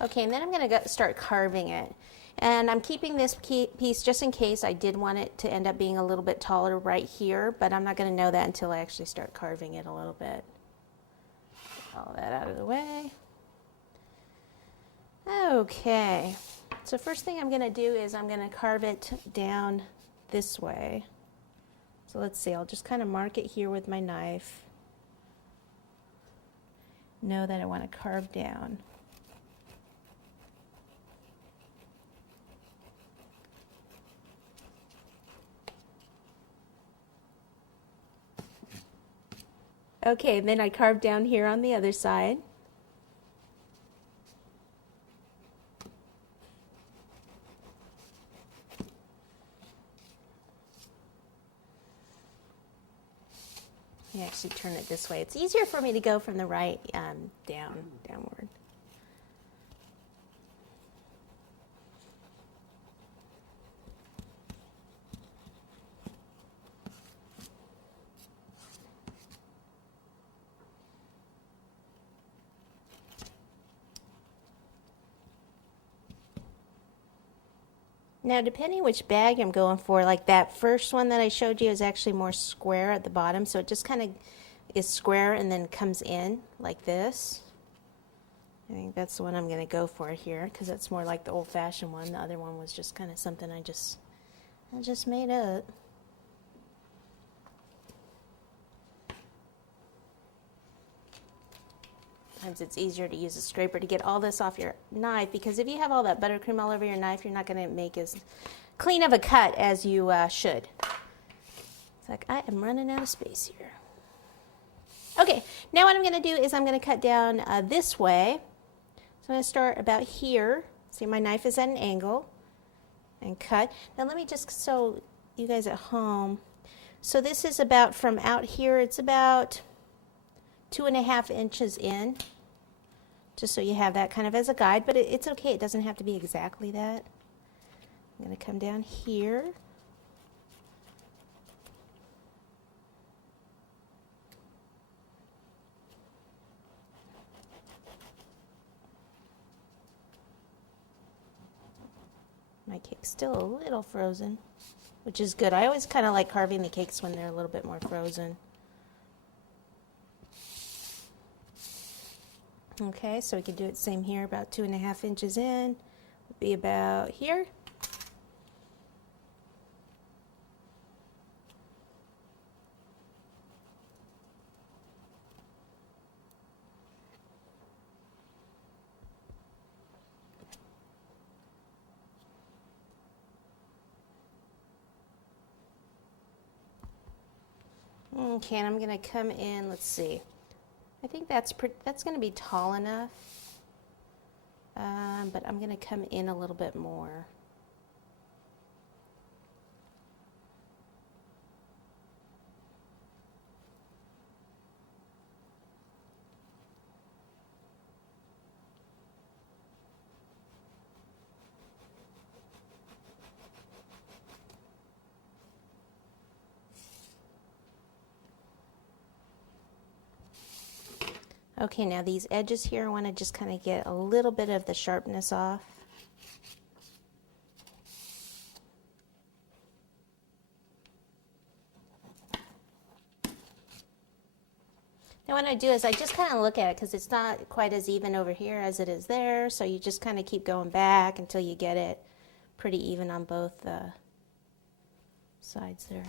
Okay, and then I'm going to start carving it. And I'm keeping this piece just in case I did want it to end up being a little bit taller right here, but I'm not going to know that until I actually start carving it a little bit. Get all that out of the way. Okay, so first thing I'm going to do is I'm going to carve it down this way. So let's see, I'll just kind of mark it here with my knife. Know that I want to carve down. Okay, then I carved down here on the other side. Let me actually turn it this way. It's easier for me to go from the right downward. Now, depending which bag I'm going for, like that first one that I showed you is actually more square at the bottom, so it just kind of is square and then comes in like this. I think that's the one I'm going to go for here because that's more like the old-fashioned one. The other one was just kind of something I just made up. Sometimes it's easier to use a scraper to get all this off your knife, because if you have all that buttercream all over your knife, you're not going to make as clean of a cut as you should. It's like, I am running out of space here. Okay, now what I'm going to do is I'm going to cut down this way. So I'm going to start about here. See, my knife is at an angle, and cut. Now let me just, so you guys at home, so this is about from out here, it's about 2.5 inches in, just so you have that kind of as a guide, but it's okay, it doesn't have to be exactly that. I'm going to come down here. My cake's still a little frozen, which is good. I always kind of like carving the cakes when they're a little bit more frozen. Okay, so we can do it same here, about 2.5 inches in, would be about here. Okay, and I'm going to come in, let's see. I think that's going to be tall enough, but I'm going to come in a little bit more. Okay, now these edges here, I want to just kind of get a little bit of the sharpness off. Now what I do is I just kind of look at it because it's not quite as even over here as it is there, so you just kind of keep going back until you get it pretty even on both sides there.